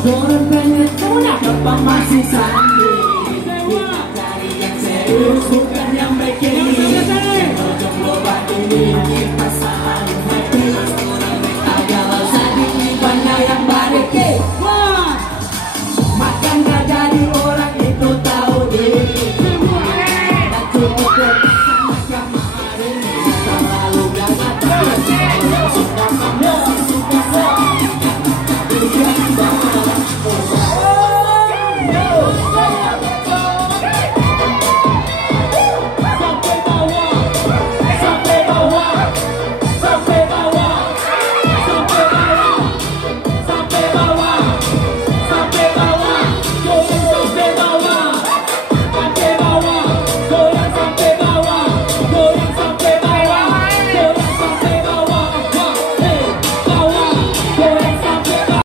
Turun pengen punya depan masih sandi. Kita cari yang serius bukan yang bikini. Jomblo batu ini kita